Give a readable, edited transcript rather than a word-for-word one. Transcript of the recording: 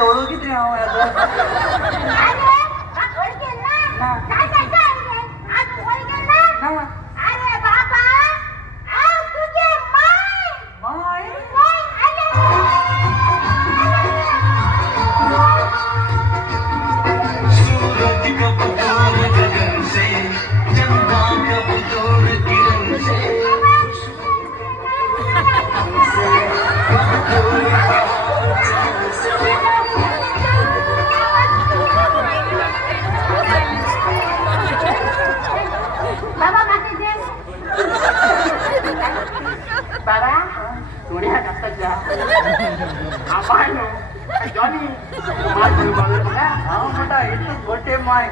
ಹೋಗಿದ್ರಿ ಅವ ಅದು बाबा सोन्या कष्टाच्या आपण जॉनी मोठा इथं गोटे माय